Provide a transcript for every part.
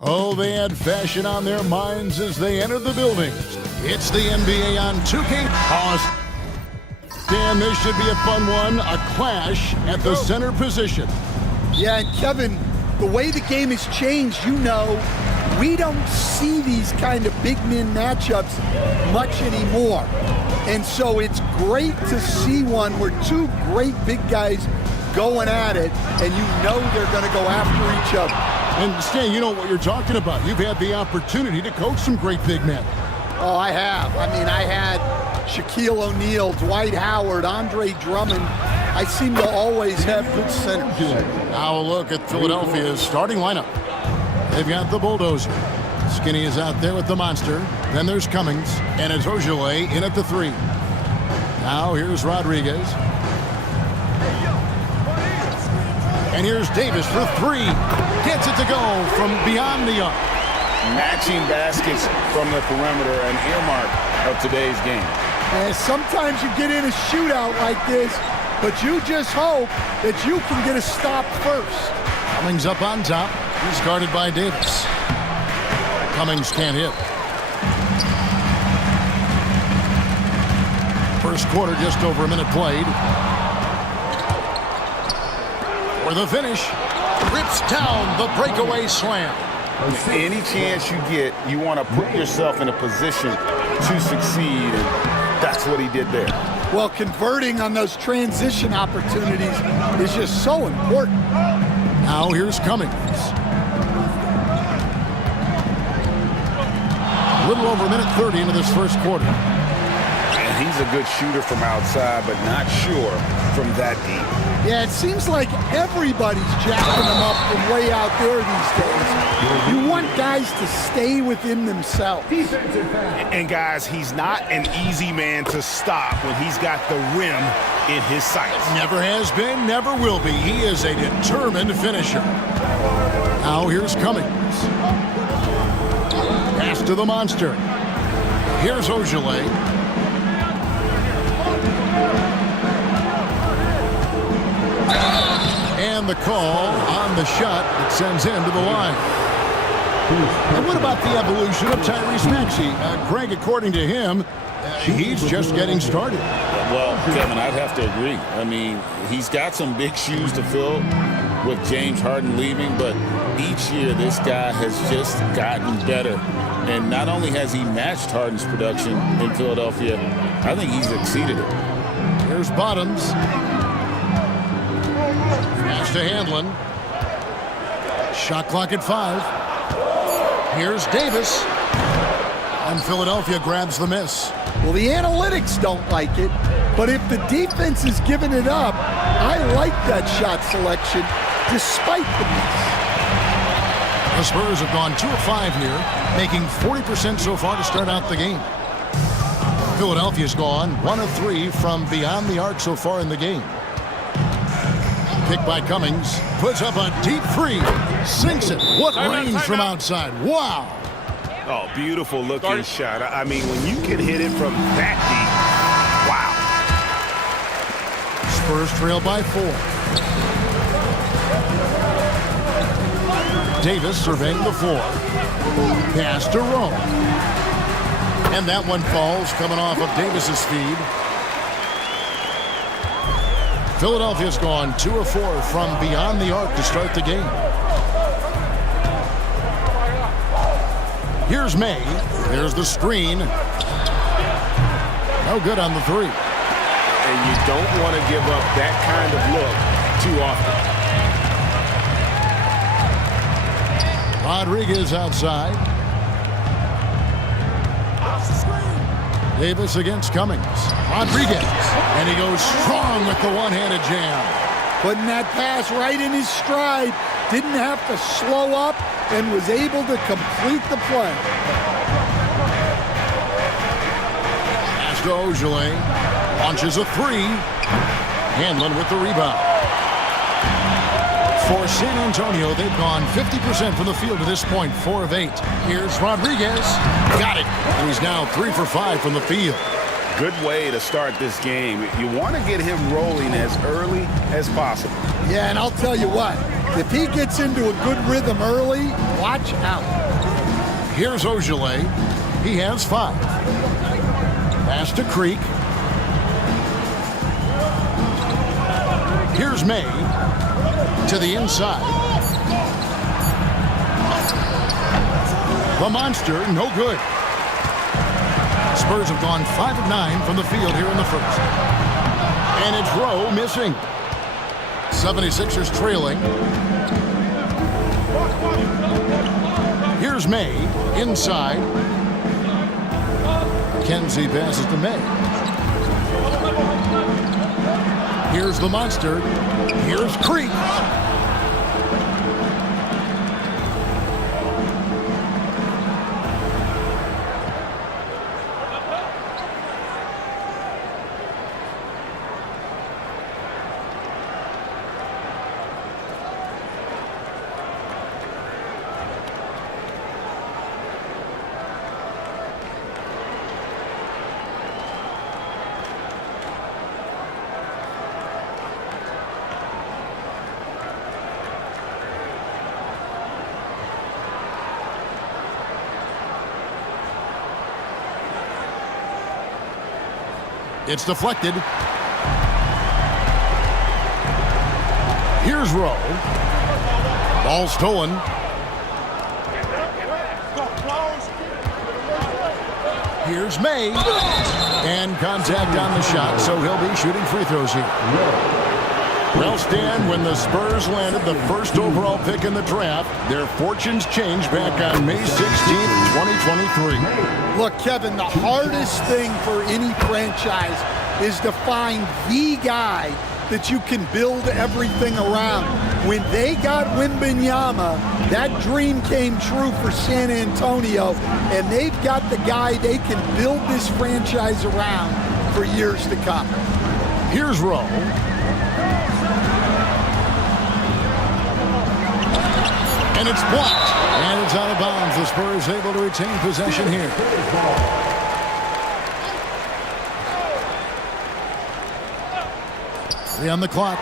Oh, they had fashion on their minds as they entered the building. It's the NBA on 2K. Pause. Dan, this should be a fun one. A clash at the center position. Yeah, and Kevin, the way the game has changed, we don't see these kind of big men matchups much anymore. And so it's great to see one where two great big guys going at it, and they're going to go after each other. And Stan, you know what you're talking about. You've had the opportunity to coach some great big men. Oh, I have. I had Shaquille O'Neal, Dwight Howard, Andre Drummond. I seem to always have good centers. Now a look at Philadelphia's starting lineup. They've got the bulldozer. Skinny is out there with the monster. Then there's Cummings, and it's Ojale in at the 3. Now here's Rodriguez. And here's Davis for 3. Gets it to go from beyond the arc. Matching baskets from the perimeter, an earmark of today's game. And sometimes you get in a shootout like this, but you just hope that you can get a stop first. Cummings up on top. He's guarded by Davis. Cummings can't hit. First quarter, just over a minute played. For the finish, rips down the breakaway slam. Any chance you get, you want to put yourself in a position to succeed, and that's what he did there. Well, converting on those transition opportunities is just so important. Now here's Cummings. A little over a minute 30 into this first quarter. And he's a good shooter from outside, but not sure from that deep. Yeah, it seems like everybody's jacking them up from way out there these days. You want guys to stay within themselves. And guys, he's not an easy man to stop when he's got the rim in his sights. Never has been, never will be. He is a determined finisher. Now here's Cummings. Pass to the monster. Here's Ojale. And the call on the shot that sends him to the line. And what about the evolution of Tyrese Maxey? Greg, according to him, he's just getting started. Well, Kevin, I'd have to agree. I mean, he's got some big shoes to fill with James Harden leaving, but each year this guy has just gotten better. And not only has he matched Harden's production in Philadelphia, I think he's exceeded it. Here's Bottoms. Pass to Handlin. Shot clock at 5. Here's Davis. And Philadelphia grabs the miss. Well, the analytics don't like it, but if the defense is giving it up, I like that shot selection despite the miss. The Spurs have gone 2 of 5 here, making 40% so far to start out the game. Philadelphia's gone 1 of 3 from beyond the arc so far in the game. Pick by Cummings, puts up a deep 3, sinks it. What range from outside. Wow. Oh, beautiful looking shot. I mean, when you can hit it from that deep, wow. Spurs trail by 4. Davis surveying the floor. Pass to Rome. And that one falls, coming off of Davis's feed. Philadelphia's gone 2 of 4 from beyond the arc to start the game. Here's May. There's the screen. No good on the 3. And you don't want to give up that kind of look too often. Rodriguez outside. Davis against Cummings. Rodriguez. And he goes strong with the one-handed jam. Putting that pass right in his stride. Didn't have to slow up and was able to complete the play. Pass to Ojale. Launches a 3. Handlin with the rebound. For San Antonio, they've gone 50% from the field to this point, 4 of 8. Here's Rodriguez. Got it. And he's now 3 for 5 from the field. Good way to start this game. You want to get him rolling as early as possible. Yeah, and I'll tell you what, If he gets into a good rhythm early, watch out. Here's Ojale. He has 5. Pass to Creek. Here's May to the inside. The monster, no good. Spurs have gone 5 of 9 from the field here in the first. And it's Rowe missing. 76ers trailing. Here's May inside. Kenzie passes to May. Here's the monster. Here's Creek. It's deflected. Here's Rowe. Ball stolen. Here's May. And contact on the shot, so he'll be shooting free throws here. Well, Stan, when the Spurs landed the first overall pick in the draft, their fortunes changed back on May 16th, 2023. Look, Kevin, the hardest thing for any franchise is to find the guy that you can build everything around. When they got Wembanyama, that dream came true for San Antonio, and they've got the guy they can build this franchise around for years to come. Here's Rowe. And it's blocked. And it's out of bounds. The Spurs able to retain possession here. Three on the clock.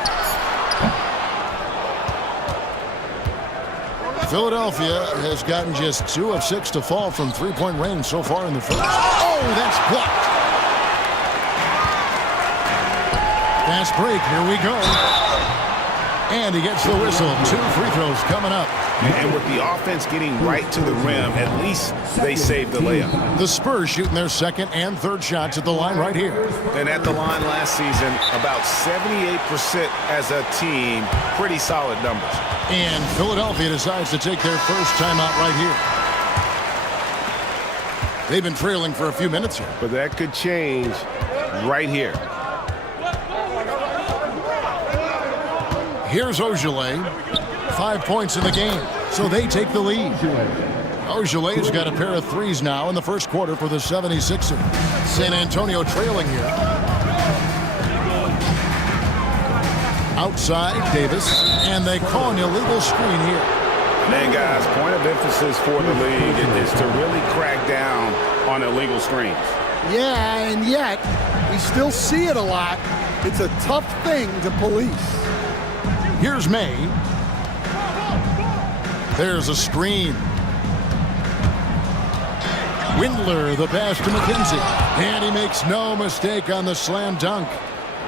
Philadelphia has gotten just 2 of 6 to fall from three-point range so far in the first. Oh, that's blocked. Fast break. Here we go. And he gets the whistle. 2 free throws coming up. And with the offense getting right to the rim, at least they saved the layup. The Spurs shooting their second and third shots at the line right here. And at the line last season, about 78% as a team. Pretty solid numbers. And Philadelphia decides to take their first timeout right here. They've been trailing for a few minutes here. But that could change right here. Here's Ojale. 5 points in the game, so they take the lead. Ojale's got a pair of threes now in the first quarter for the 76ers. San Antonio trailing here. Outside, Davis, and they call an illegal screen here. And guys, point of emphasis for the league is to really crack down on illegal screens. Yeah, and yet, we still see it a lot. It's a tough thing to police. Here's May. There's a screen. Windler, the pass to McKenzie. And he makes no mistake on the slam dunk.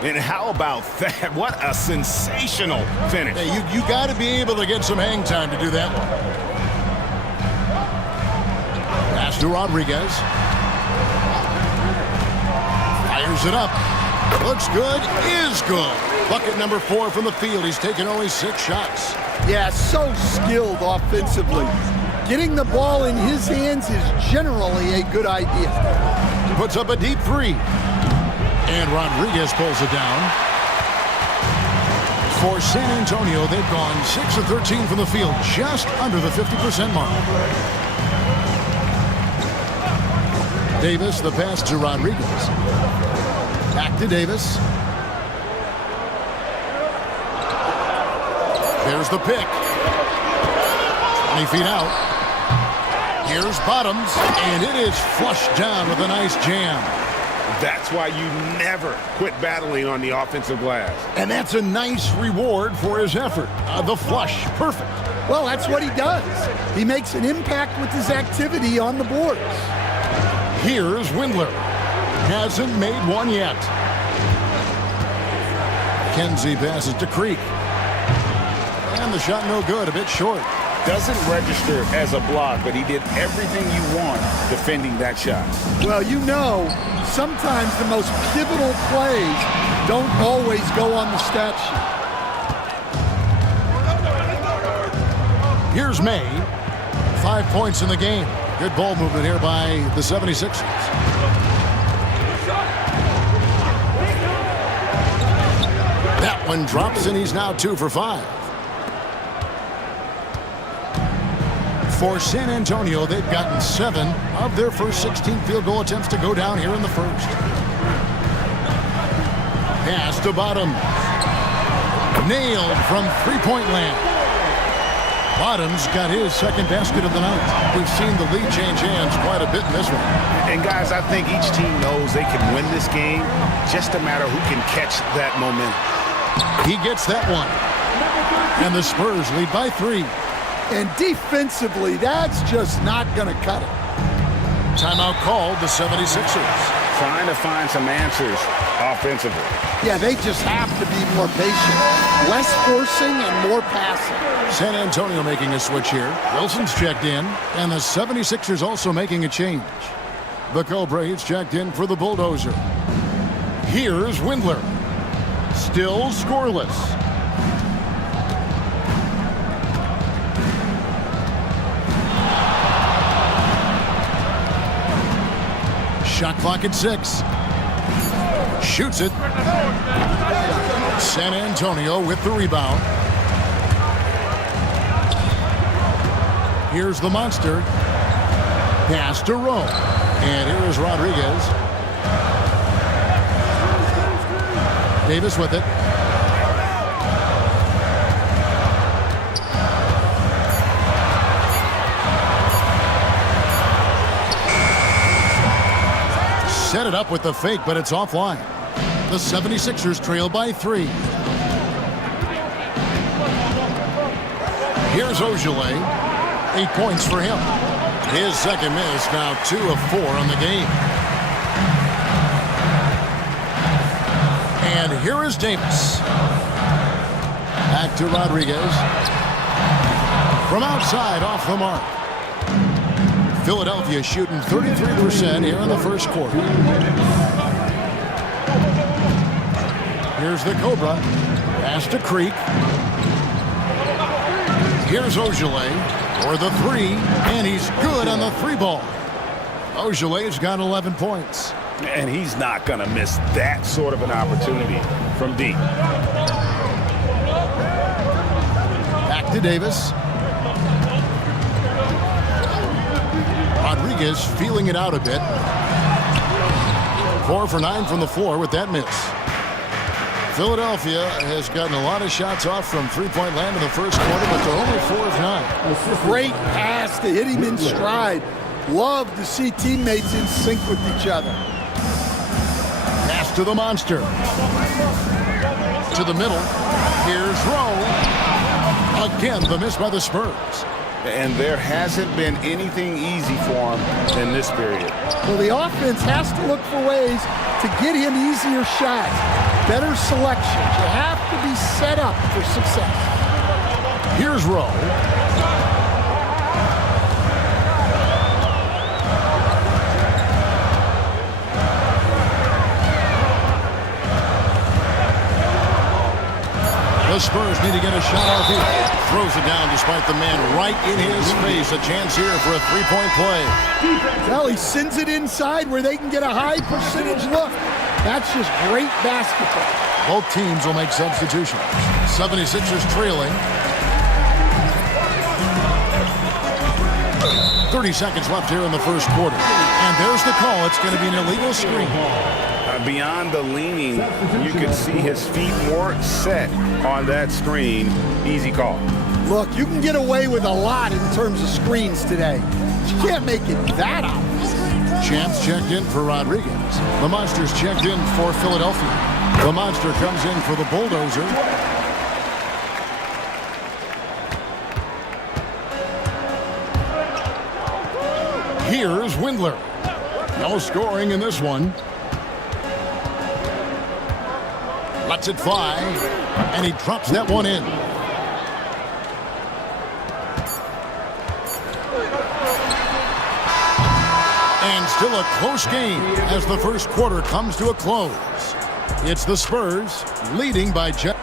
And how about that? What a sensational finish. Hey, you got to be able to get some hang time to do that one. Pass to Rodriguez. Fires it up. Looks good, is good. Bucket number 4 from the field. He's taken only 6 shots. Yeah, so skilled offensively. Getting the ball in his hands is generally a good idea. Puts up a deep 3. And Rodriguez pulls it down. For San Antonio, they've gone 6 of 13 from the field, just under the 50% mark. Davis, the pass to Rodriguez. Back to Davis. There's the pick. 20 feet out. Here's Bottoms, and it is flushed down with a nice jam. That's why you never quit battling on the offensive glass. And that's a nice reward for his effort. The flush, perfect. Well, that's what he does. He makes an impact with his activity on the boards. Here's Windler. Hasn't made one yet. Kenzie passes to Creek. And the shot no good, a bit short. Doesn't register as a block, but he did everything you want defending that shot. Well, you know, sometimes the most pivotal plays don't always go on the stat sheet. Here's May. 5 points in the game. Good ball movement here by the 76ers. That one drops, and he's now 2 for 5. For San Antonio, they've gotten 7 of their first 16 field goal attempts to go down here in the first. Pass to Bottom. Nailed from three-point land. Bottom's got his second basket of the night. We've seen the lead change hands quite a bit in this one. And guys, I think each team knows they can win this game. Just a matter who can catch that momentum. He gets that one. And the Spurs lead by 3. And defensively, that's just not going to cut it. Timeout called the 76ers. Trying to find some answers offensively. Yeah, they just have to be more patient. Less forcing and more passing. San Antonio making a switch here. Wilson's checked in, and the 76ers also making a change. The Cobraves checked in for the Bulldozer. Here's Windler. Still scoreless. Shot clock at 6. Shoots it. San Antonio with the rebound. Here's the monster. Pass to Rowe. And here is Rodriguez. Davis with it. Set it up with the fake, but it's offline. The 76ers trail by 3. Here's Ojale. 8 points for him. His second miss, now 2 of 4 on the game. And here is Davis. Back to Rodriguez. From outside, off the mark. Philadelphia shooting 33% here in the first quarter. Here's the Cobra. Pass to Creek. Here's Ojale for the 3, and he's good on the 3 ball. Ojale's got 11 points. And he's not going to miss that sort of an opportunity from deep. Back to Davis. Rodriguez feeling it out a bit. 4 for 9 from the floor with that miss. Philadelphia has gotten a lot of shots off from three-point land in the first quarter, but they're only 4 of 9. Great pass to hit him in stride. Love to see teammates in sync with each other. Pass to the monster. To the middle. Here's Rowe. Again, the miss by the Spurs. And there hasn't been anything easy for him in this period. Well, the offense has to look for ways to get him easier shots, better selections. You have to be set up for success. Here's Rowe. The Spurs need to get a shot off here. Throws it down despite the man right in his face. A chance here for a three-point play. Well, he sends it inside where they can get a high percentage look. That's just great basketball. Both teams will make substitutions. 76ers trailing. 30 seconds left here in the first quarter. And there's the call. It's going to be an illegal screen. Beyond the leaning, you can see his feet weren't set on that screen. Easy call. Look, you can get away with a lot in terms of screens today. You can't make it that obvious. Champs checked in for Rodriguez. The Monsters checked in for Philadelphia. The Monster comes in for the Bulldozer. Here's Windler. No scoring in this one. Lets it fly, and he drops that one in. And still a close game as the first quarter comes to a close. It's the Spurs leading by just.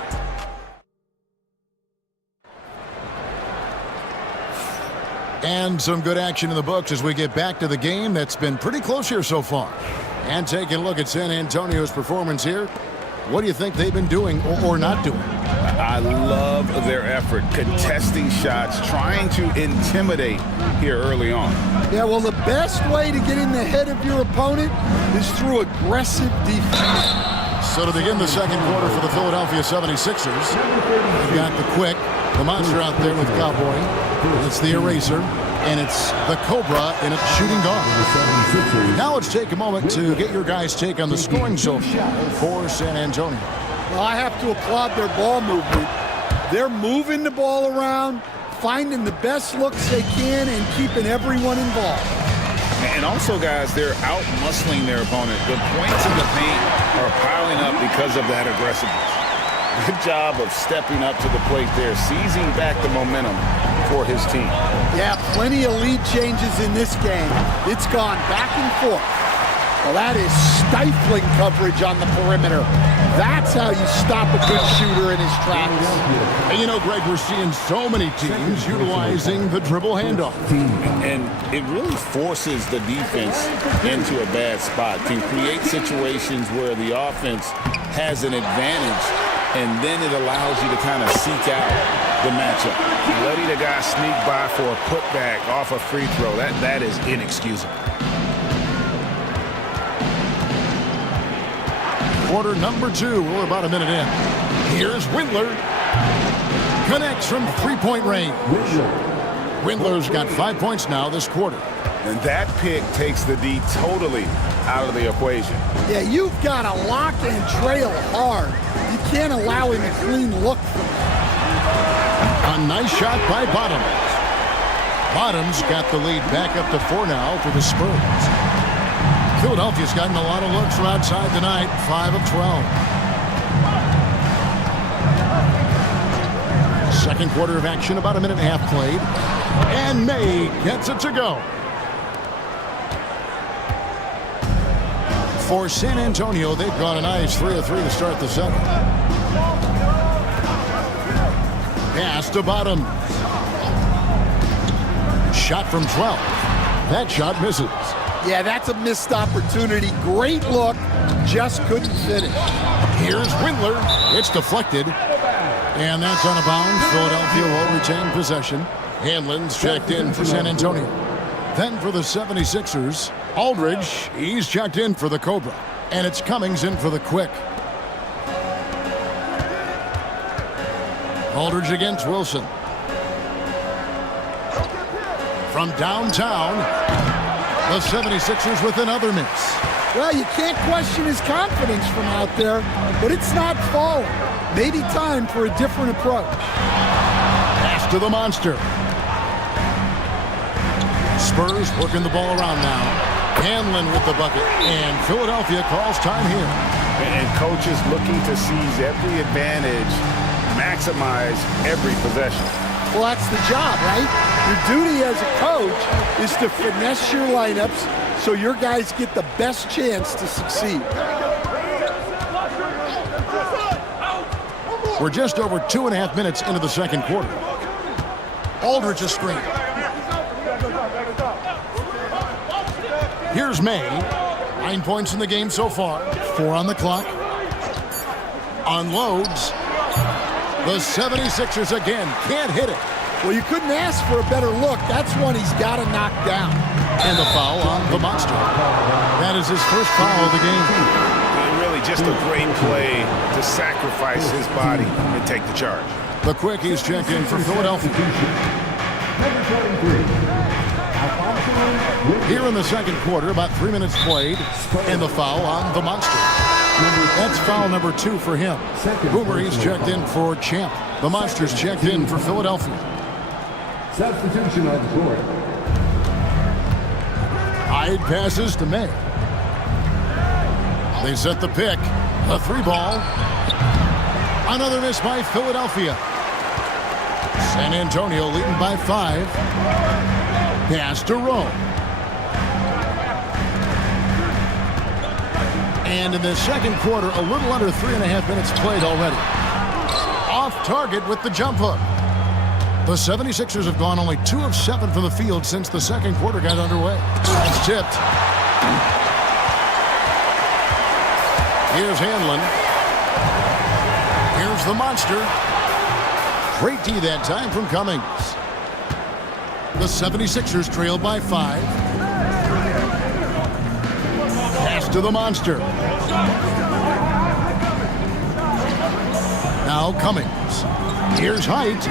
And some good action in the books as we get back to the game that's been pretty close here so far. And taking a look at San Antonio's performance here. What do you think they've been doing or not doing? I love their effort, contesting shots, trying to intimidate here early on. Yeah, well, the best way to get in the head of your opponent is through aggressive defense. So to begin the second quarter for the Philadelphia 76ers, they've got the Quick, the Monster out there with Cowboy. It's the Eraser, and it's the Cobra in its shooting guard. Now let's take a moment to get your guys' take on the scoring so far for San Antonio. Well, I have to applaud their ball movement. They're moving the ball around, finding the best looks they can, and keeping everyone involved. And also, guys, they're out-muscling their opponent. The points in the paint are piling up because of that aggressiveness. Good job of stepping up to the plate there, seizing back the momentum for his team. Yeah, plenty of lead changes in this game. It's gone back and forth. Well, that is stifling coverage on the perimeter. That's how you stop a good shooter in his tracks. And you know, Greg, we're seeing so many teams utilizing the dribble handoff. And it really forces the defense into a bad spot, can create situations where the offense has an advantage, and then it allows you to kind of seek out the matchup. Letting a guy sneak by for a putback off a free throw, that is inexcusable. Quarter number 2. We're about a minute in. Here's Windler. Connects from three-point range. Windler's got 5 points now this quarter. And that pick takes the D totally out of the equation. Yeah, you've got to lock and trail hard. You can't allow him a clean look from that. A nice shot by Bottoms. Bottoms got the lead back up to 4 now for the Spurs. Philadelphia's gotten a lot of looks from outside tonight, 5 of 12. Second quarter of action, about a minute and a half played. And May gets it to go. For San Antonio, they've gone a nice 3 of 3 to start the second. Pass to Bottom. Shot from 12. That shot misses. Yeah, that's a missed opportunity. Great look, just couldn't finish. Here's Windler. It's deflected. And that's out of bounds. Philadelphia will retain possession. Hanlon's checked in for San Antonio. Then for the 76ers, Aldridge, he's checked in for the Cobra. And it's Cummings in for the Quick. Aldridge against Wilson. From downtown, the 76ers with another miss. Well, you can't question his confidence from out there, but it's not falling. Maybe time for a different approach. Pass to the Monster. Spurs working the ball around now. Hanlon with the bucket, and Philadelphia calls time here. And coaches looking to seize every advantage, maximize every possession. Well, that's the job, right? Your duty as a coach is to finesse your lineups so your guys get the best chance to succeed. We're just over 2.5 minutes into the second quarter. Aldridge a screen. Here's May. 9 points in the game so far. 4 on the clock. Unloads. The 76ers again can't hit it. Well, you couldn't ask for a better look. That's one he's got to knock down. And the foul on the Monster. That is his first foul of the game. And really just a great play to sacrifice his body and take the charge. The Quick, he's checked in for Philadelphia. Here in the second quarter, about 3 minutes played, and the foul on the Monster. That's foul number 2 for him. Boomer, he's checked in for Champ. The Monster's checked in for Philadelphia. Substitution on the court. Hyde passes to May. They set the pick. A 3-ball. Another miss by Philadelphia. San Antonio leading by 5. Pass to Rowe. And in the second quarter, a little under 3.5 minutes played already. Off target with the jump hook. The 76ers have gone only 2 of 7 from the field since the second quarter got underway. It's tipped. Here's Hanlon. Here's the Monster. Great D that time from Cummings. The 76ers trail by 5. Pass to the Monster. Now Cummings. Here's Height.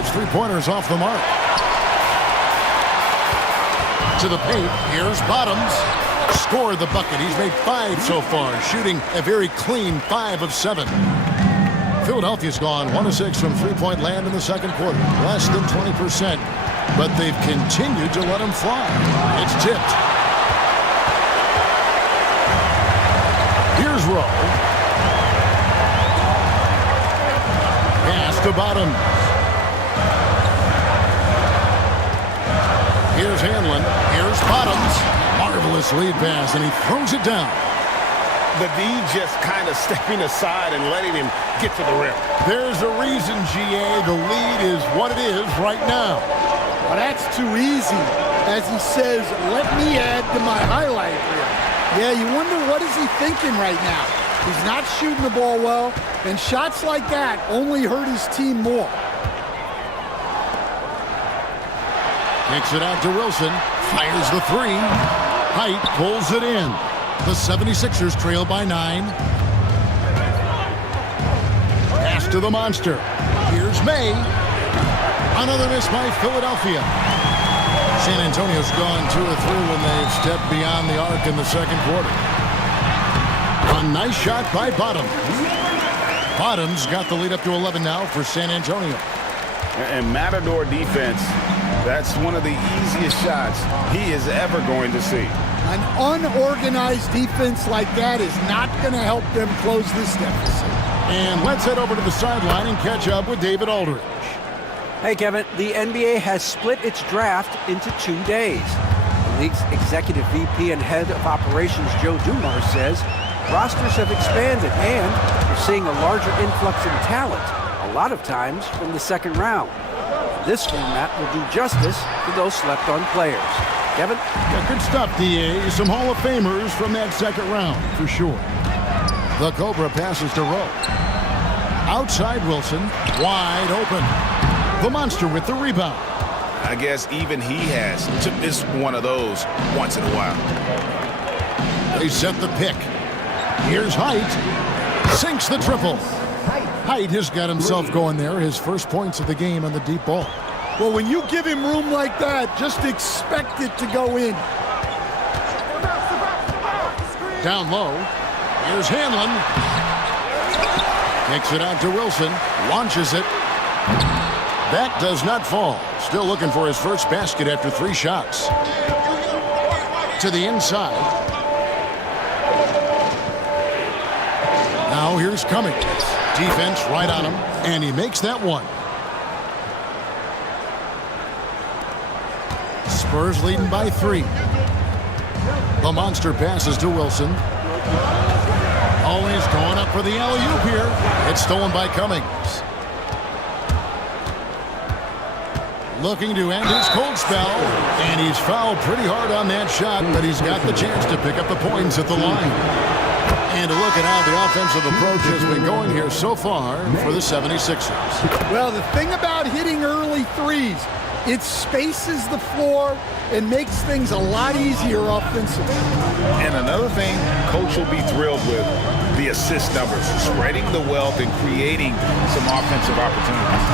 His 3-pointers off the mark. To the paint. Here's Bottoms. Scored the bucket. He's made 5 so far, shooting a very clean 5 of 7. Philadelphia's gone 1 of 6 from 3-point land in the second quarter. Less than 20%, but they've continued to let him fly. It's tipped. Here's Rowe. Pass to Bottoms. Here's Hanlon. Here's Bottoms. Marvelous lead pass, and he throws it down. The D just kind of stepping aside and letting him get to the rim. There's a reason, GA. The lead is what it is right now. Well, that's too easy. As he says, let me add to my highlight reel. Yeah, you wonder what is he thinking right now. He's not shooting the ball well, and shots like that only hurt his team more. Kicks it out to Wilson. Fires the 3. Height pulls it in. The 76ers trail by 9. Pass to the Monster. Here's May. Another miss by Philadelphia. San Antonio's gone 2 of 3 when they've stepped beyond the arc in the second quarter. A nice shot by Bottoms. Bottoms got the lead up to 11 now for San Antonio. And Matador defense, that's one of the easiest shots he is ever going to see. An unorganized defense like that is not going to help them close this deficit. And let's head over to the sideline and catch up with David Aldridge. Hey, Kevin, the NBA has split its draft into 2 days. The league's executive VP and head of operations, Joe Dumars, says rosters have expanded and we're seeing a larger influx in talent, a lot of times from the second round. This format will do justice to those slept-on players. Kevin? Yeah, good stuff, DA. Some Hall of Famers from that second round, for sure. The Cobra passes to Rowe. Outside Wilson, wide open. The Monster with the rebound. I guess even he has to miss one of those once in a while. They set the pick. Here's Height. Sinks the triple. Height has got himself going there. His first points of the game on the deep ball. Well, when you give him room like that, just expect it to go in. Down low. Here's Hanlon. Kicks it out to Wilson. Launches it. That does not fall. Still looking for his first basket after 3 shots. To the inside. Now here's Cummings. Defense right on him, and he makes that one. Spurs leading by 3. The Monster passes to Wilson. Always going up for the alley-oop here. It's stolen by Cummings. Looking to end his cold spell, and he's fouled pretty hard on that shot, but he's got the chance to pick up the points at the line. And to look at how the offensive approach has been going here so far for the 76ers. Well, the thing about hitting early threes, it spaces the floor and makes things a lot easier offensively. And another thing Coach will be thrilled with, the assist numbers, spreading the wealth and creating some offensive opportunities.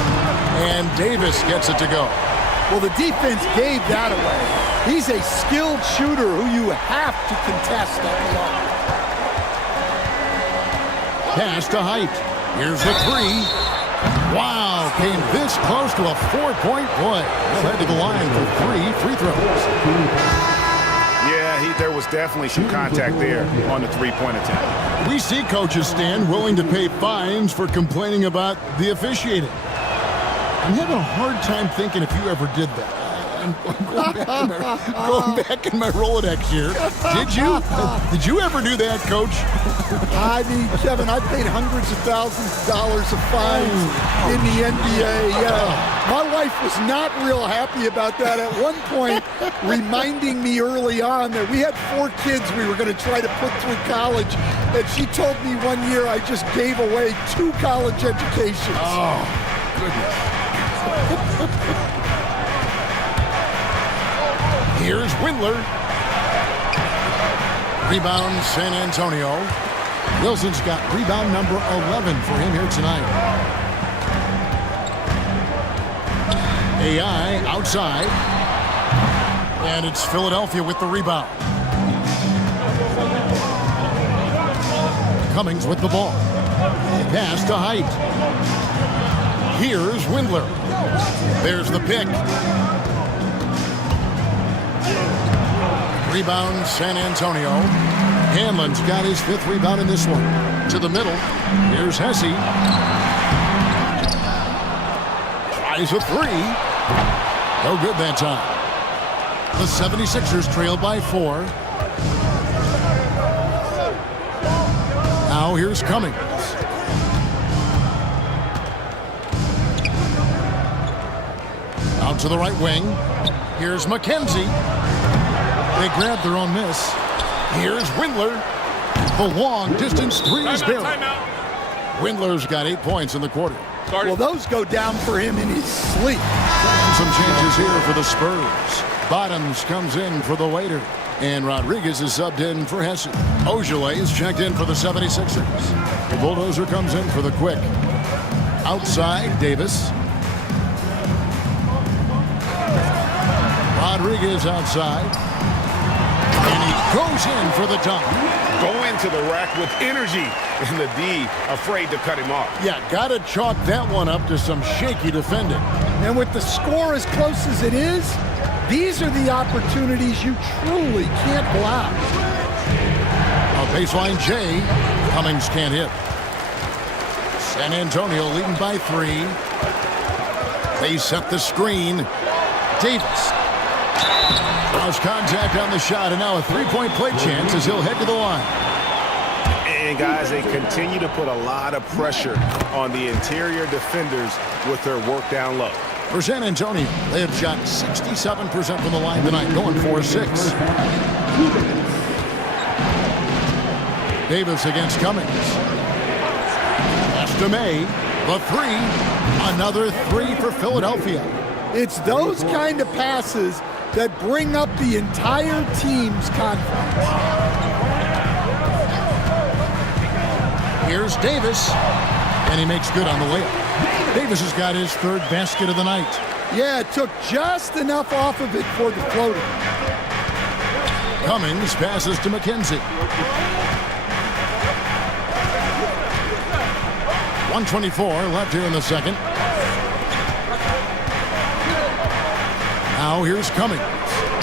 And Davis gets it to go. Well, the defense gave that away. He's a skilled shooter who you have to contest at the line. Pass to Height. Here's the three. Wow, came this close to a 4-point play. He'll head to the line for 3 free throws. Yeah, there was definitely some contact there on the three-point attempt. We see coaches, Stan, willing to pay fines for complaining about the officiating. I'm having a hard time thinking if you ever did that. I'm going back in my Rolodex here. Did you? Did you ever do that, Coach? I mean, Kevin, I paid hundreds of thousands of dollars of fines in the NBA. My wife was not real happy about that at one point, reminding me early on that we had 4 kids we were going to try to put through college. And she told me one year I just gave away 2 college educations. Oh, goodness. Here's Windler. Rebound, San Antonio. Wilson's got rebound number 11 for him here tonight. AI outside. And it's Philadelphia with the rebound. Cummings with the ball. Pass to Height. Here's Windler. There's the pick. Rebound, San Antonio. Hanlon's got his 5th rebound in this one. To the middle. Here's Hesse. Tries a 3. No good that time. The 76ers trail by 4. Now here's Cummings. Out to the right wing. Here's McKenzie. They grabbed their own miss. Here's Windler. The long distance 3 is buried. Windler's got 8 points in the quarter. Well, those go down for him in his sleep. Some changes here for the Spurs. Bottoms comes in for the waiter. And Rodriguez is subbed in for Hesse. Ojale is checked in for the 76ers. The Bulldozer comes in for the Quick. Outside, Davis. Rodriguez outside. And he goes in for the dunk. Going to the rack with energy, and the D afraid to cut him off. Yeah, got to chalk that one up to some shaky defending. And with the score as close as it is, these are the opportunities you truly can't block. On baseline J, Cummings can't hit. San Antonio leading by 3. They set the screen. Davis. Draws contact on the shot, and now a 3-point play chance as he'll head to the line. And guys, they continue to put a lot of pressure on the interior defenders with their work down low. For San Antonio, they have shot 67% from the line tonight, going 4-6. Davis against Cummings. Pass to May. The 3. Another 3 for Philadelphia. It's those kind of passes that bring up the entire team's confidence. Here's Davis, and he makes good on the layup. Davis has got his 3rd basket of the night. Yeah, it took just enough off of it for the floater. Cummings passes to McKenzie. 1:24 left here in the second. Now here's Cummings.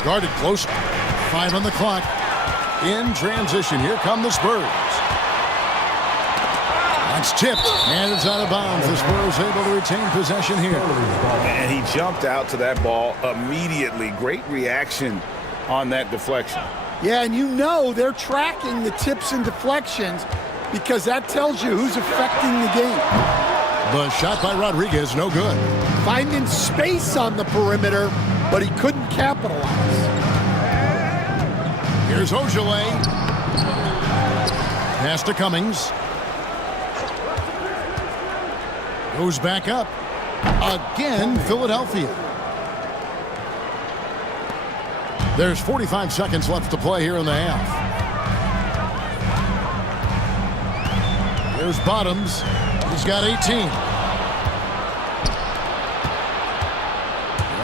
Guarded close. 5 on the clock. In transition, here come the Spurs. That's tipped, and it's out of bounds. The Spurs able to retain possession here. And he jumped out to that ball immediately. Great reaction on that deflection. Yeah, and you know they're tracking the tips and deflections because that tells you who's affecting the game. The shot by Rodriguez, no good. Finding space on the perimeter, but he couldn't capitalize. Here's Ojale. Pass to Cummings. Goes back up. Again, Philadelphia. There's 45 seconds left to play here in the half. There's Bottoms. He's got 18.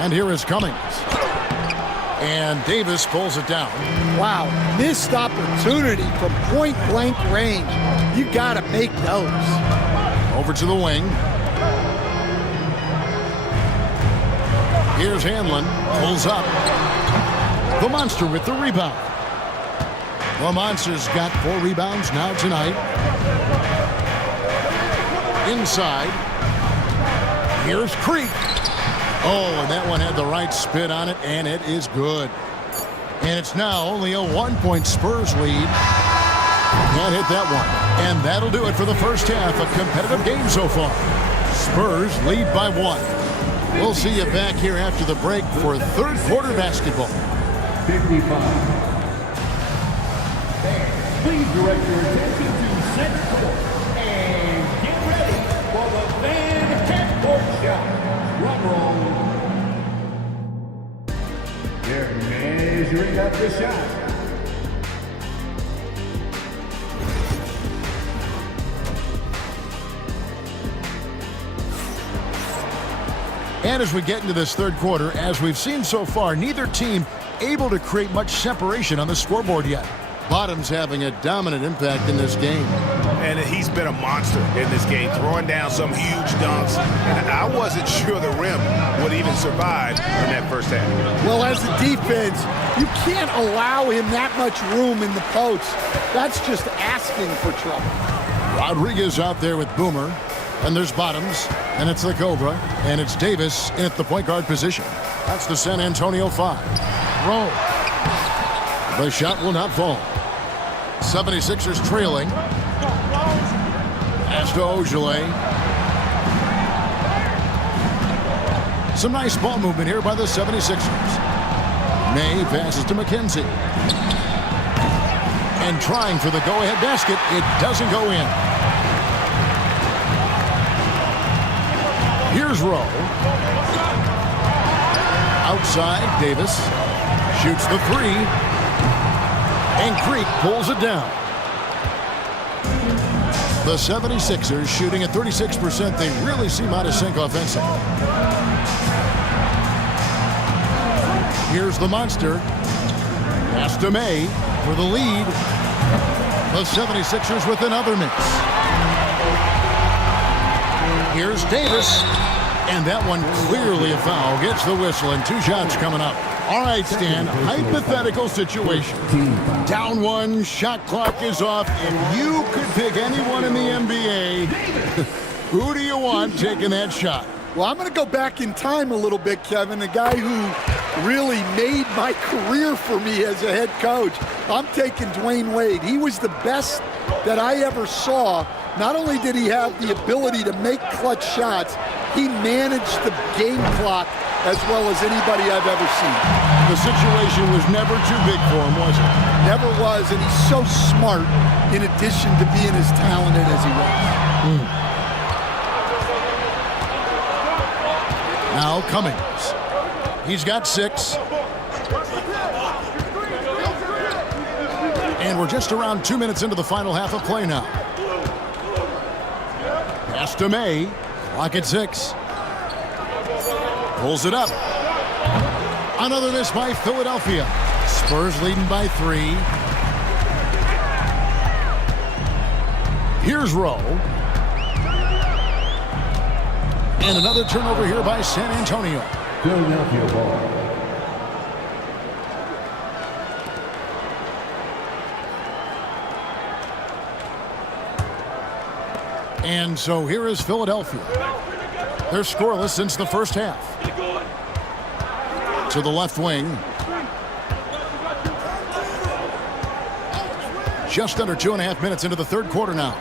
And here is Cummings. And Davis pulls it down. Wow, missed opportunity from point-blank range. You got to make those. Over to the wing. Here's Hanlon. Pulls up. The Monster with the rebound. The Monster's got 4 rebounds now tonight. Inside. Here's Creek. Oh, and that one had the right spin on it, and it is good. And it's now only a 1-point Spurs lead. Can't hit that one. And that'll do it for the first half. A competitive game so far. Spurs lead by 1. We'll see you back here after the break for third quarter basketball. 55. Please direct your attention to center court and get ready for the Van Camp shot. Drum roll. They're measuring up the shot. And as we get into this third quarter, as we've seen so far, neither team able to create much separation on the scoreboard yet. Bottom's having a dominant impact in this game. And he's been a monster in this game, throwing down some huge dunks. And I wasn't sure the rim would even survive in that first half. Well, as a defense, you can't allow him that much room in the post. That's just asking for trouble. Rodriguez out there with Boomer. And there's Bottoms, and it's the Cobra, and it's Davis at the point guard position. That's the San Antonio 5. Roll. The shot will not fall. 76ers trailing. Pass to Ojale. Some nice ball movement here by the 76ers. May passes to McKenzie. And trying for the go-ahead basket, it doesn't go in. Here's Rowe. Outside, Davis shoots the 3. And Creek pulls it down. The 76ers shooting at 36%. They really seem out of sync offensively. Here's the Monster. Pass to May for the lead. The 76ers with another miss. Here's Davis, and that one clearly a foul. Gets the whistle, and 2 shots coming up. All right, Stan, hypothetical situation. Down 1, shot clock is off, and you could pick anyone in the NBA. Who do you want taking that shot? Well, I'm going to go back in time a little bit, Kevin. A guy who really made my career for me as a head coach. I'm taking Dwayne Wade. He was the best that I ever saw. Not only did he have the ability to make clutch shots, he managed the game clock as well as anybody I've ever seen. The situation was never too big for him, was it? Never was, and he's so smart in addition to being as talented as he was. Now Cummings. He's got 6. And we're just around 2 minutes into the final half of play now. Pass to May. Clock at 6. Pulls it up. Another miss by Philadelphia. Spurs leading by 3. Here's Rowe. And another turnover here by San Antonio. Philadelphia ball. And so here is Philadelphia. They're scoreless since the first half. To the left wing. Just under 2.5 minutes into the third quarter now.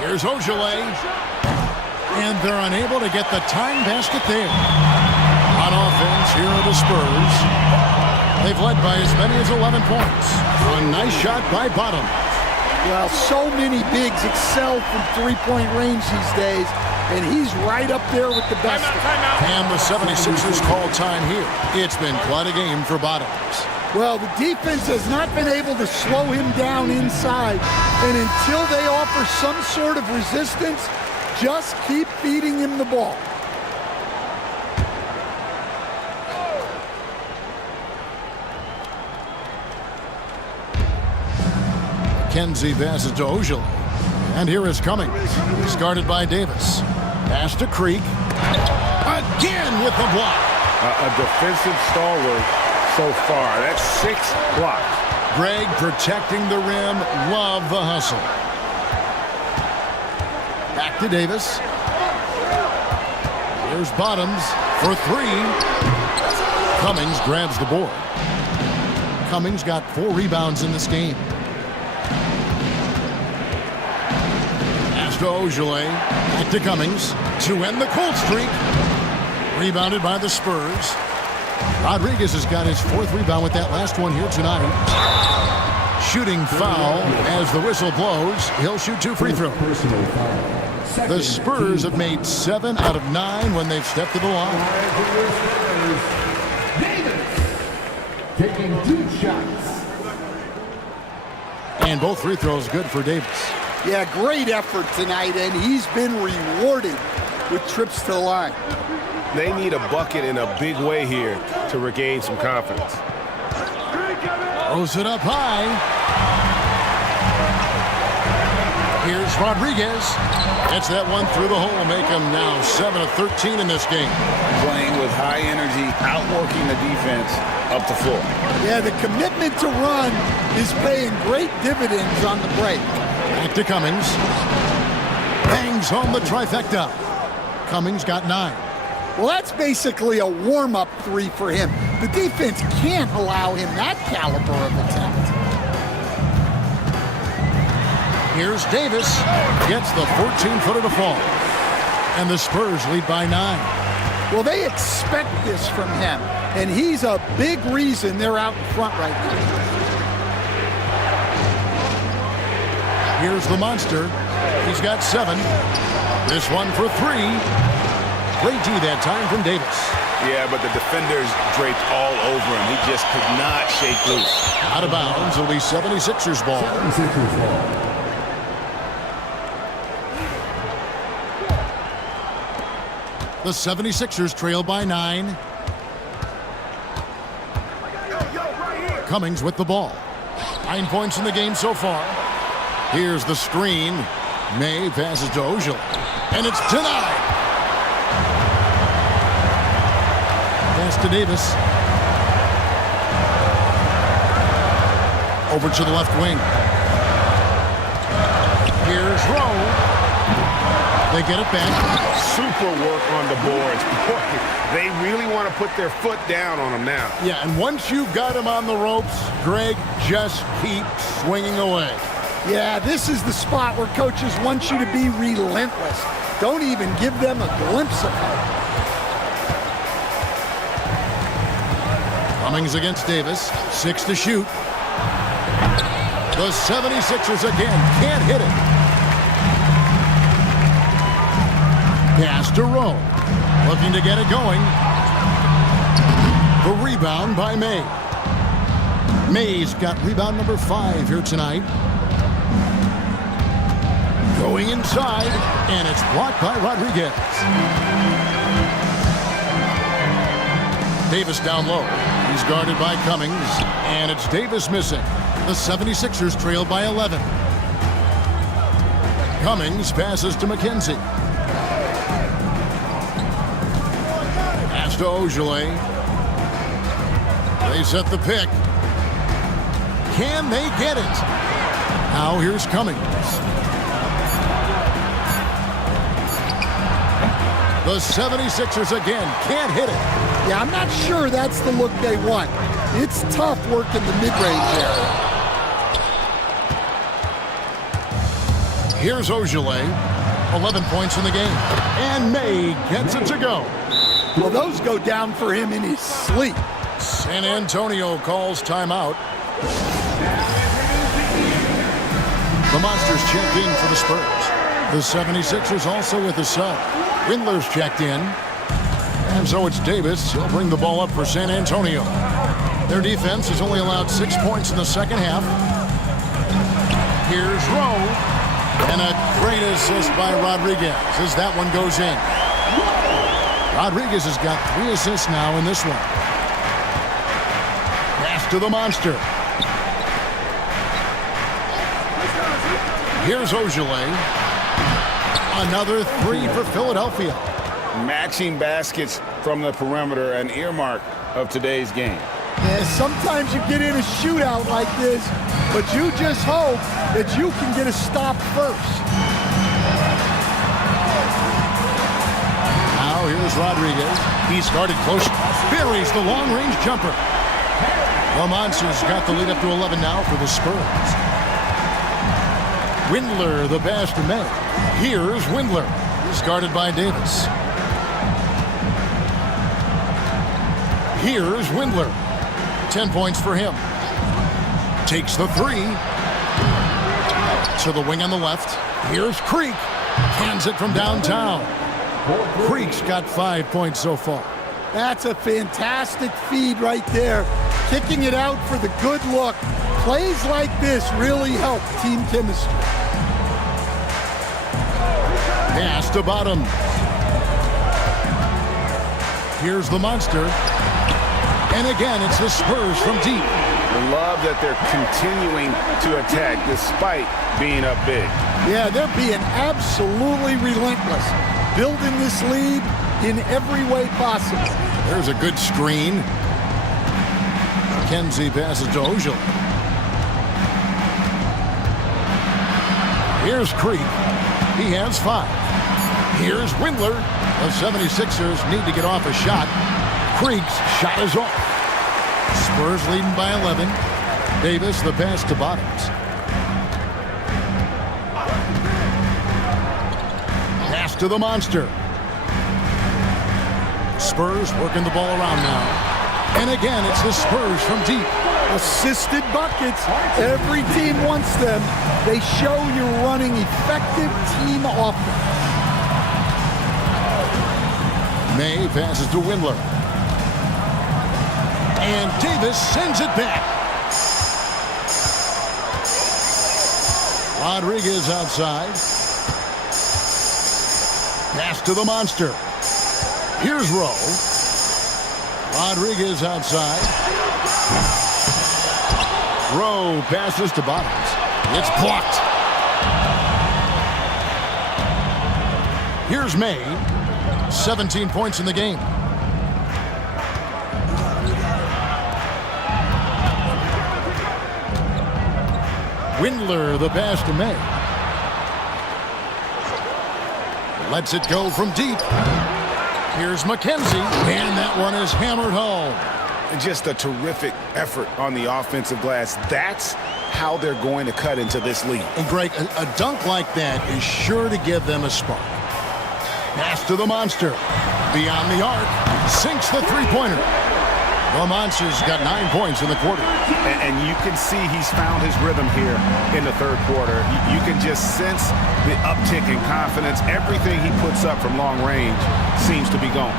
Here's Ojale. And they're unable to get the tying basket there. On offense, here are the Spurs. They've led by as many as 11 points. A nice shot by Bottom. Well, so many bigs excel from three-point range these days, and he's right up there with the best. And the 76ers call time here. It's been quite a game for Bottoms. Well, the defense has not been able to slow him down inside, and until they offer some sort of resistance, just keep feeding him the ball. McKenzie passes to Ojale. And here is Cummings. He's guarded by Davis. Pass to Creek. Again with the block. A defensive stalwart so far. That's 6 blocks. Greg protecting the rim. Love the hustle. Back to Davis. Here's Bottoms for 3. Cummings grabs the board. Cummings got 4 rebounds in this game. Pass to Ojale. Back to Cummings to end the cold streak. Rebounded by the Spurs. Rodriguez has got his 4th rebound with that last one here tonight. Shooting foul as the whistle blows. He'll shoot 2 free throws. The Spurs have made 7 out of 9 when they've stepped to the line. Davis taking 2 shots. And both free throws good for Davis. Yeah, great effort tonight, and he's been rewarded with trips to the line. They need a bucket in a big way here to regain some confidence. Throws it up high. Here's Rodriguez. Gets that one through the hole, make him now 7 of 13 in this game. Playing with high energy, outworking the defense up the floor. Yeah, the commitment to run is paying great dividends on the break. Back to Cummings. Bangs home the trifecta. Cummings got 9. Well, that's basically a warm-up 3 for him. The defense can't allow him that caliber of attempt. Here's Davis. Gets the 14-footer to fall. And the Spurs lead by 9. Well, they expect this from him, and he's a big reason they're out in front right now. Here's the monster. He's got 7. This one for 3. Great D that time from Davis. Yeah, but the defenders draped all over him. He just could not shake loose. Out of bounds. It'll be 76ers ball. 76ers ball. The 76ers trail by 9. Cummings with the ball. 9 points in the game so far. Here's the screen. May passes to Ojale. And it's denied. Pass to Davis. Over to the left wing. Here's Rowe. They get it back. Super work on the boards. Boy, they really want to put their foot down on him now. Yeah, and once you've got him on the ropes, Greg, just keep swinging away. Yeah, this is the spot where coaches want you to be relentless. Don't even give them a glimpse of it. Cummings against Davis. 6 to shoot. The 76ers again can't hit it. Pass to Rowe. Looking to get it going. The rebound by May. May's got rebound number 5 here tonight. Going inside, and it's blocked by Rodriguez. Davis down low. He's guarded by Cummings, and it's Davis missing. The 76ers trail by 11. Cummings passes to McKenzie. Pass to Ojale. They set the pick. Can they get it? Now here's Cummings. The 76ers again can't hit it. Yeah, I'm not sure that's the look they want. It's tough work in the mid-range area. Here's Ojale. 11 points in the game. And May gets it to go. Well, those go down for him in his sleep. San Antonio calls timeout. The Monsters checked in for the Spurs. The 76ers also with a sub. Windler's checked in. And so it's Davis. He'll bring the ball up for San Antonio. Their defense has only allowed 6 points in the second half. Here's Rowe. And a great assist by Rodriguez as that one goes in. Rodriguez has got 3 assists now in this one. Pass to the Monster. Here's Ojale. Another three for Philadelphia. Matching baskets from the perimeter, an earmark of today's game. Yeah, sometimes you get in a shootout like this, but you just hope that you can get a stop first. Now here's Rodriguez. He's guarded close. Buries the long-range jumper. The Monsters got the lead up to 11 now for the Spurs. Windler, the pass to May. Here's Windler. He's guarded by Davis. Here's Windler. 10 points for him. Takes the three. To the wing on the left. Here's Creek. Hands it from downtown. Creek's got 5 points so far. That's a fantastic feed right there. Kicking it out for the good look. Plays like this really help team chemistry. Pass to Bottom. Here's the Monster. And again, it's the Spurs from deep. I love that they're continuing to attack despite being up big. Yeah, they're being absolutely relentless. Building this lead in every way possible. There's a good screen. Kenzie passes to Ojale. Here's Creek. He has 5. Here's Windler. The 76ers need to get off a shot. Creek's shot is off. Spurs leading by 11. Davis, the pass to Bottoms. Pass to the Monster. Spurs working the ball around now. And again, it's the Spurs from deep. Assisted buckets. Every team wants them. They show you're running effective team offense. May passes to Windler. And Davis sends it back. Rodriguez outside. Pass to the Monster. Here's Rowe. Rodriguez outside. Rowe passes to Bottoms. It's blocked. Here's May. 17 points in the game. Windler, the pass to May. Lets it go from deep. Here's McKenzie, and that one is hammered home. Just a terrific effort on the offensive glass. That's how they're going to cut into this lead. And Greg, a dunk like that is sure to give them a spark. Pass to the Monster. Beyond the arc. Sinks the three-pointer. The Monsters got 9 points in the quarter. And you can see he's found his rhythm here in the third quarter. You can just sense the uptick in confidence. Everything he puts up from long range seems to be gone.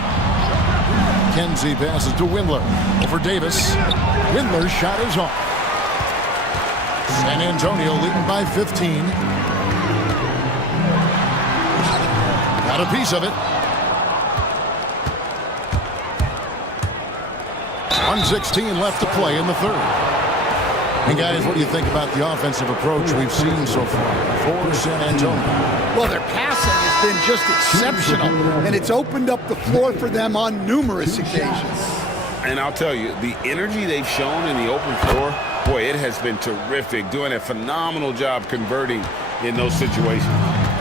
Kenzie passes to Windler. Over Davis. Windler's shot is off. San Antonio leading by 15. Got a piece of it. 1:16 left to play in the third. And guys, what do you think about the offensive approach we've seen so far for San Antonio? Well, their passing has been just exceptional, and it's opened up the floor for them on numerous occasions. And I'll tell you, the energy they've shown in the open floor, boy, it has been terrific. Doing a phenomenal job converting in those situations.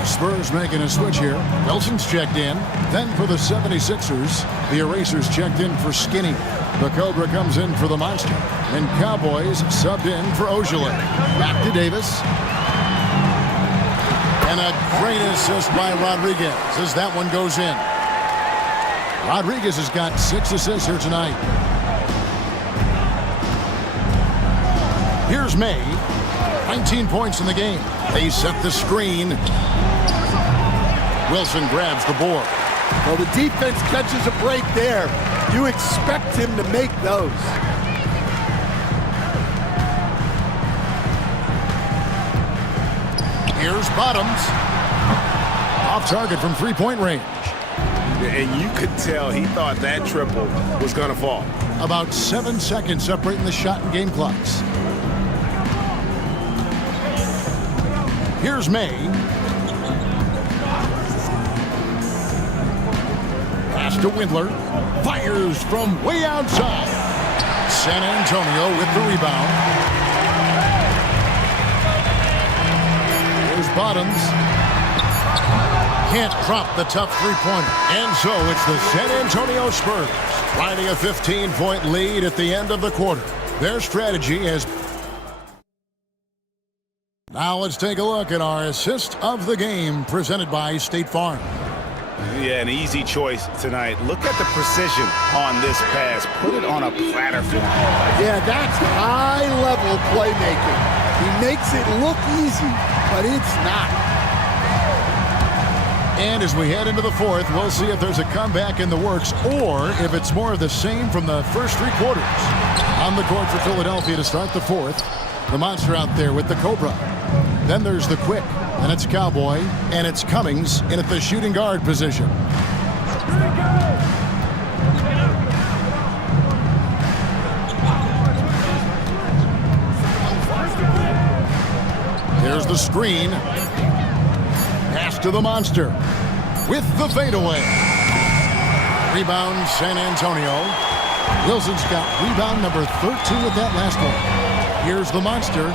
Spurs making a switch here. Wilson's checked in. Then for the 76ers, the Erasers checked in for Skinny. The Cobra comes in for the Monster. And Cowboys subbed in for Ojale. Back to Davis. And a great assist by Rodriguez as that one goes in. Rodriguez has got 6 assists here tonight. Here's May. 19 points in the game. They set the screen. Wilson grabs the board. Well, the defense catches a break there. You expect him to make those. Here's Bottoms. Off target from three-point range. And you could tell he thought that triple was going to fall. About 7 seconds separating the shot and game clocks. Here's May. Pass to Windler. Fires from way outside. San Antonio with the rebound. Here's Bottoms. Can't drop the tough three-pointer. And so it's the San Antonio Spurs riding a 15-point lead at the end of the quarter. Their strategy has... Now let's take a look at our assist of the game presented by State Farm. Yeah, an easy choice tonight. Look at the precision on this pass. Put it on a platter for him. Yeah, that's high-level playmaking. He makes it look easy, but it's not. And as we head into the fourth, we'll see if there's a comeback in the works or if it's more of the same from the first three quarters. On the court for Philadelphia to start the fourth. The Monster out there with the Cobra. Then there's the Quick, and it's Cowboy, and it's Cummings in at the shooting guard position. Here's the screen. Pass to the Monster with the fadeaway. Rebound, San Antonio. Wilson's got rebound number 13 with that last one. Here's the Monster.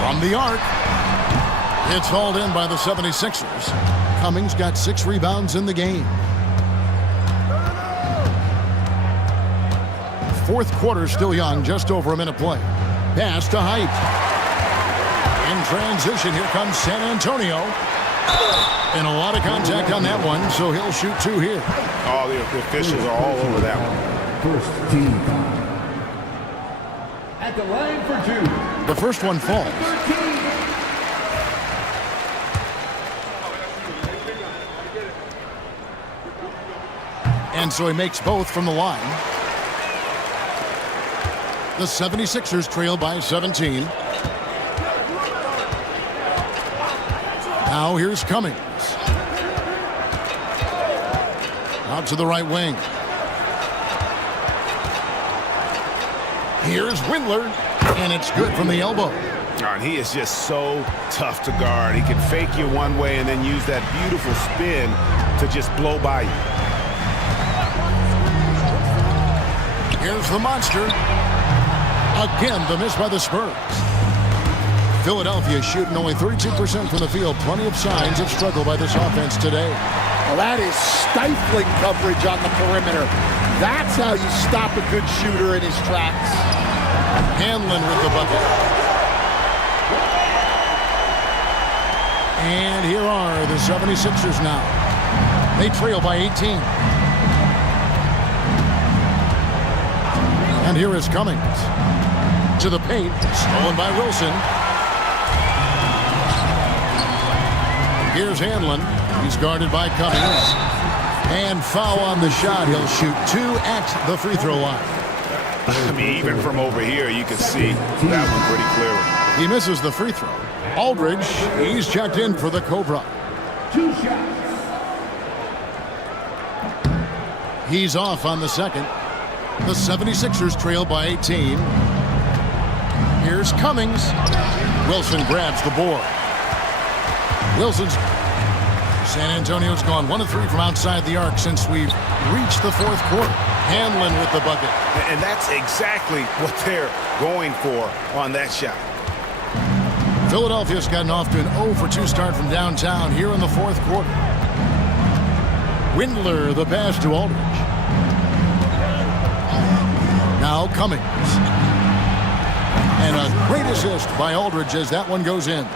From the arc. It's hauled in by the 76ers. Cummings got 6 rebounds in the game. Fourth quarter still young, just over a minute play. Pass to Height. In transition, here comes San Antonio. And a lot of contact on that one, so he'll shoot 2 here. Oh, the officials are all over that one. First team foul. At the line for 2. The first one falls. 13. And so he makes both from the line. The 76ers trail by 17. Now here's Cummings. Out to the right wing. Here's Windler, and it's good from the elbow. And he is just so tough to guard. He can fake you one way and then use that beautiful spin to just blow by you. Here's the Monster. Again, the miss by the Spurs. Philadelphia shooting only 32% from the field. Plenty of signs of struggle by this offense today. Well, that is stifling coverage on the perimeter. That's how you stop a good shooter in his tracks. Hanlon with the bucket. And here are the 76ers now. They trail by 18. And here is Cummings. To the paint, stolen by Wilson. Here's Hanlon. He's guarded by Cummings. And foul on the shot. He'll shoot 2 at the free throw line. I mean, even from over here, you can see that one pretty clearly. He misses the free throw. Aldridge, he's checked in for the Cobra. 2 shots. He's off on the second. The 76ers trail by 18. Here's Cummings. Wilson grabs the board. Wilson's... San Antonio's gone 1 of 3 from outside the arc since we've reached the fourth quarter. Hanlon with the bucket. And that's exactly what they're going for on that shot. Philadelphia's gotten off to an 0 for 2 start from downtown here in the fourth quarter. Windler, the pass to Aldridge. Now Cummings. And a great assist by Aldridge as that one goes in.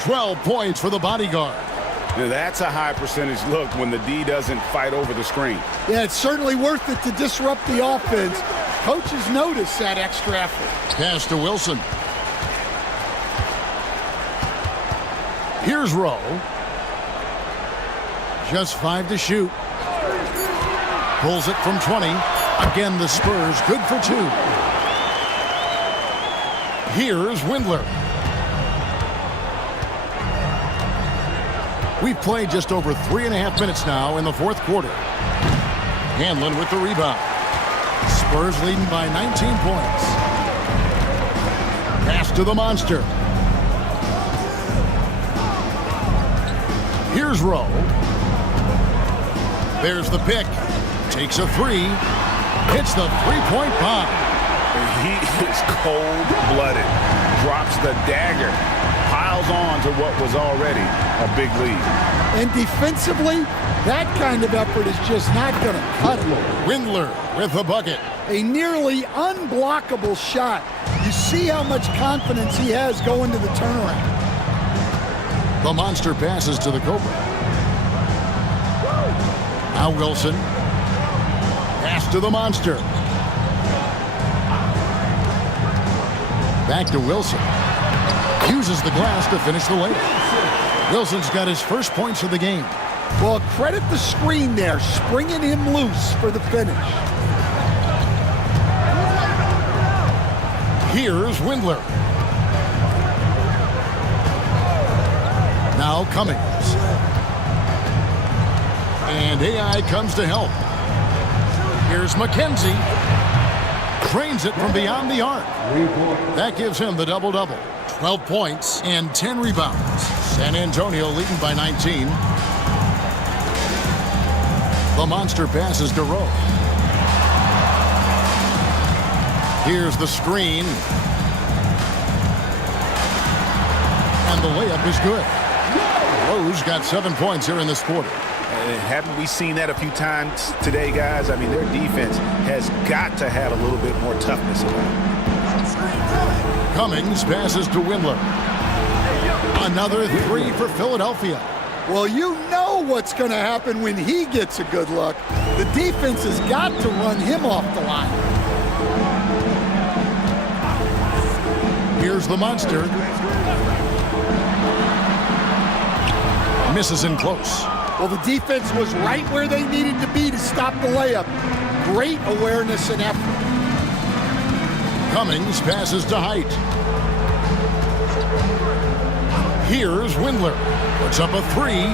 12 points for the bodyguard. Now, that's a high percentage look when the D doesn't fight over the screen. Yeah, it's certainly worth it to disrupt the offense. Coaches notice that extra effort. Pass to Wilson. Here's Rowe. Just 5 to shoot. Pulls it from 20. Again, the Spurs good for 2. Here's Windler. We've played just over 3.5 minutes now in the fourth quarter. Hanlon with the rebound. Spurs leading by 19 points. Pass to the monster. Here's Rowe. There's the pick. Takes a three. Hits the three-point bomb. He is cold-blooded. Drops the dagger. Piles on to what was already a big lead. And defensively, that kind of effort is just not going to cut it. Windler with the bucket. A nearly unblockable shot. You see how much confidence he has going to the turnaround. The monster passes to the Cobra. Now Wilson. Pass to the monster. Back to Wilson. Uses the glass to finish the layup. Wilson's got his first points of the game. Well, credit the screen there, springing him loose for the finish. Here's Windler. Now Cummings. And AI comes to help. Here's McKenzie. Trains it from beyond the arc. That gives him the double-double. 12 points and 10 rebounds. San Antonio leading by 19. The monster passes to Rowe. Here's the screen. And the layup is good. Rowe's got 7 points here in this quarter. Haven't we seen that a few times today, guys? I mean, their defense has got to have a little bit more toughness about it. Cummings passes to Windler. Another three for Philadelphia. Well, you know what's going to happen when he gets a good look. The defense has got to run him off the line. Here's the monster. Misses in close. Well, the defense was right where they needed to be to stop the layup. Great awareness and effort. Cummings passes to Height. Here's Windler. Puts up a three.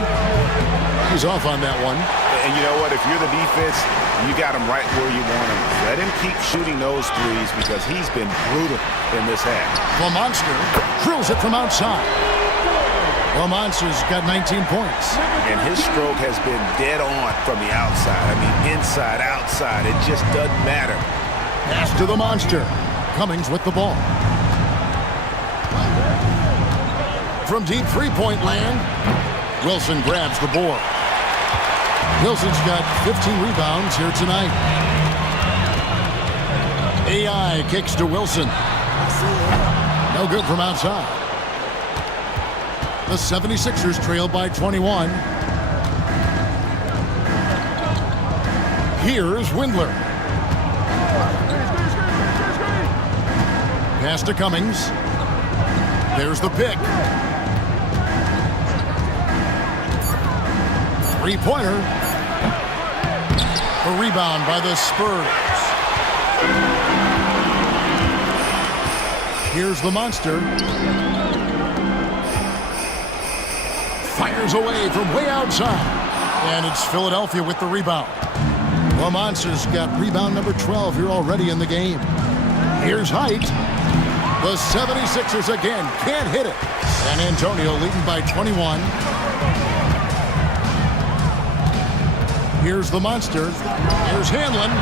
He's off on that one. And you know what? If you're the defense, you got him right where you want him. Let him keep shooting those threes because he's been brutal in this half. The monster drills it from outside. The monster's got 19 points. And his stroke has been dead on from the outside. I mean, inside, outside. It just doesn't matter. Pass to the monster. Cummings with the ball. From deep three-point land, Wilson grabs the board. Wilson's got 15 rebounds here tonight. AI kicks to Wilson. No good from outside. The 76ers trail by 21. Here's Windler. Pass to Cummings. There's the pick. Three-pointer. A rebound by the Spurs. Here's the monster. Fires away from way outside. And it's Philadelphia with the rebound. The monster's got rebound number 12 here already in the game. Here's Height. The 76ers again can't hit it. San Antonio leading by 21. Here's the monster. Here's Hanlon.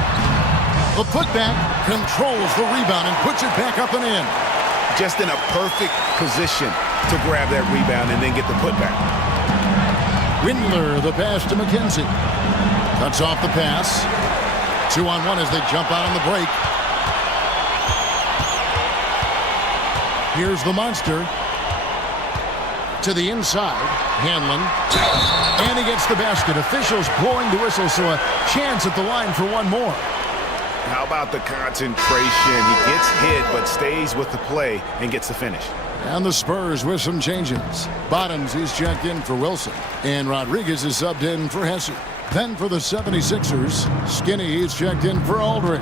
The putback controls the rebound and puts it back up and in. Just in a perfect position to grab that rebound and then get the putback. Windler, the pass to McKenzie. Cuts off the pass. 2-on-1 as they jump out on the break. Here's the monster. To the inside. Hanlon. And he gets the basket. Officials blowing the whistle, so a chance at the line for one more. How about the concentration? He gets hit, but stays with the play and gets the finish. And the Spurs with some changes. Bottoms, he's checked in for Wilson. And Rodriguez is subbed in for Hesse. Then for the 76ers, Skinny is checked in for Aldridge.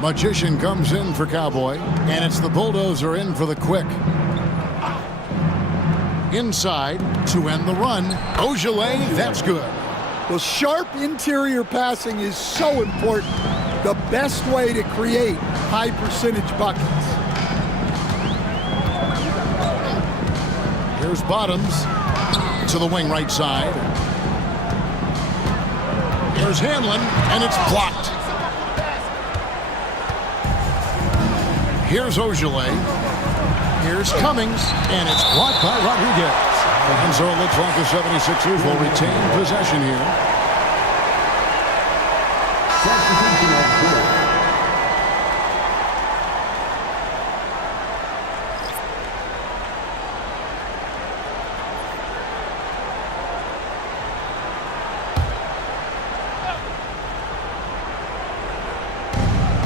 Magician comes in for Cowboy. And it's the Bulldozer in for the Quick. Inside to end the run. Ogilvy, that's good. Well, sharp interior passing is so important. the best way to create high percentage buckets. Here's Bottoms to the wing right side. Here's Hanlon, and it's blocked. Here's Ojale. Here's Cummings, and it's blocked by Rodriguez. And so it looks like the 76ers will retain possession here. Substitution on the court.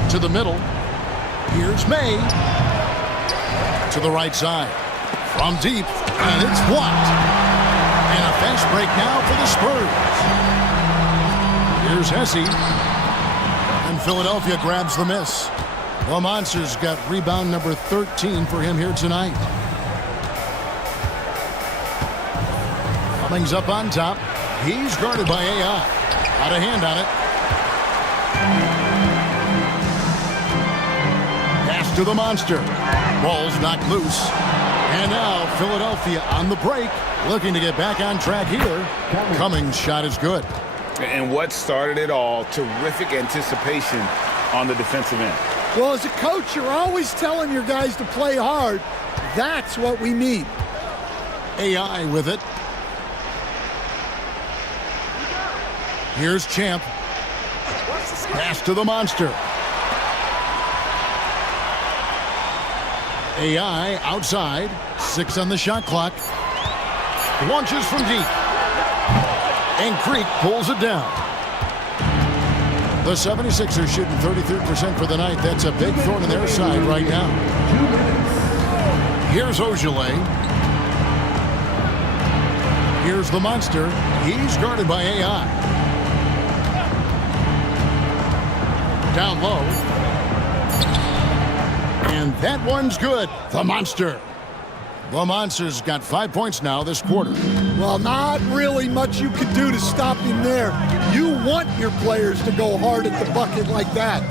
To the middle. Here's May. To the right side. From deep. And it's blocked. And a fast break now for the Spurs. Here's Hesse. And Philadelphia grabs the miss. The Monsters got rebound number 13 for him here tonight. Cummings up on top. He's guarded by AI. Got a hand on it. To the Monster. Ball's knocked loose. And now Philadelphia on the break, looking to get back on track here. Cummings' shot is good. And what started it all, terrific anticipation on the defensive end. Well, as a coach, you're always telling your guys to play hard. That's what we mean. AI with it. Here's Champ. Pass to the Monster. AI outside. 6 on the shot clock. Launches from deep. And Creek pulls it down. The 76ers shooting 33% for the night. That's a big thorn in their side right now. Here's Ojale. Here's the Monster. He's guarded by AI. Down low. And that one's good. The Monster. The Monsters got 5 points now this quarter. Well, not really much you could do to stop him there. You want your players to go hard at the bucket like that.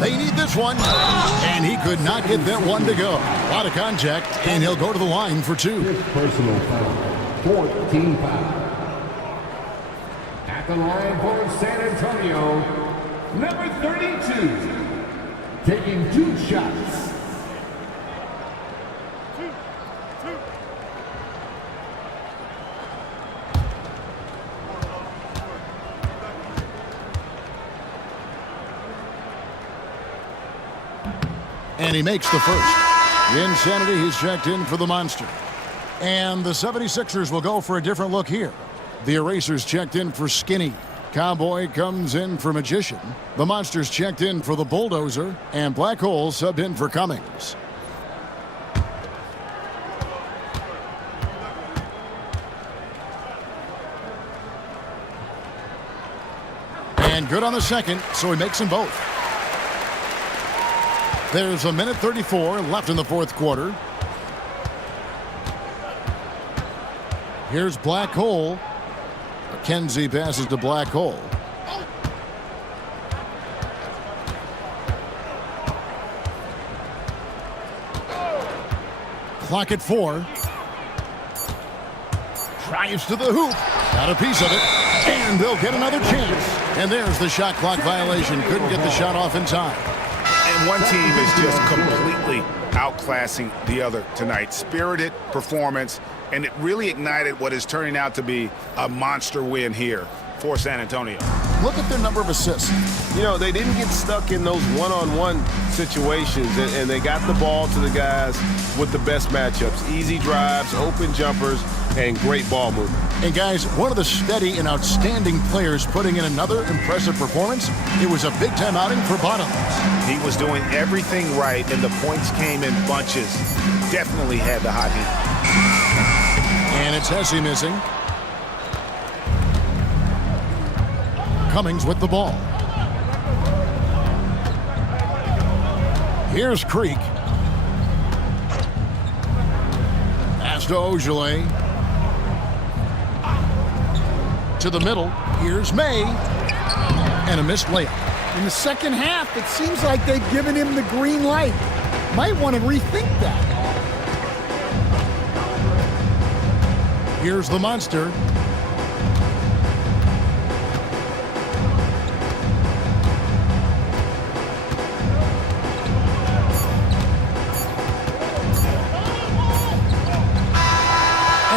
They need this one. And he could not get that one to go. A lot of contact, and he'll go to the line for 2. Fifth personal foul. 14 foul. At the line for San Antonio, number 32. Taking 2 shots. And he makes the first. Insanity, he's checked in for the Monster. And the 76ers will go for a different look here. The Erasers checked in for Skinny. Cowboy comes in for Magician. The Monsters checked in for the Bulldozer. And Black Hole subbed in for Cummings. And good on the second, so he makes them both. There's a minute 34 left in the fourth quarter. Here's Black Hole. McKenzie passes to Black Hole. Clock at 4. Drives to the hoop. Got a piece of it. And they'll get another chance. And there's the shot clock violation. Couldn't get the shot off in time. And one team is just completely outclassing the other tonight. Spirited performance, and it really ignited what is turning out to be a monster win here for San Antonio. Look at their number of assists. You know, they didn't get stuck in those one-on-one situations, and they got the ball to the guys with the best matchups. Easy drives, open jumpers, and great ball movement. And guys, one of the steady and outstanding players putting in another impressive performance. It was a big-time outing for Bottoms. He was doing everything right, and the points came in bunches. Definitely had the hot heat. And it's Hesse missing. Cummings with the ball. Here's Creek. Pass to Ojale. To the middle. Here's May. And a missed layup. In the second half, it seems like they've given him the green light. Might want to rethink that. Here's the monster.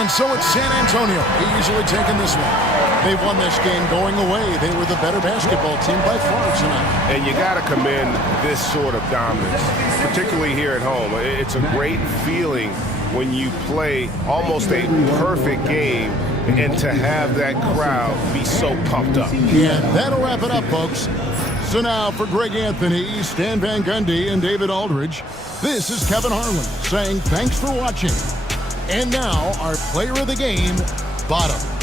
And so it's San Antonio easily taking this one. They've won this game going away. They were the better basketball team by far tonight. And you got to commend this sort of dominance, particularly here at home. It's a great feeling when you play almost a perfect game and to have that crowd be so pumped up. Yeah, that'll wrap it up, folks. So now for Greg Anthony, Stan Van Gundy, and David Aldridge, this is Kevin Harlan saying thanks for watching. And now our player of the game, Bottom.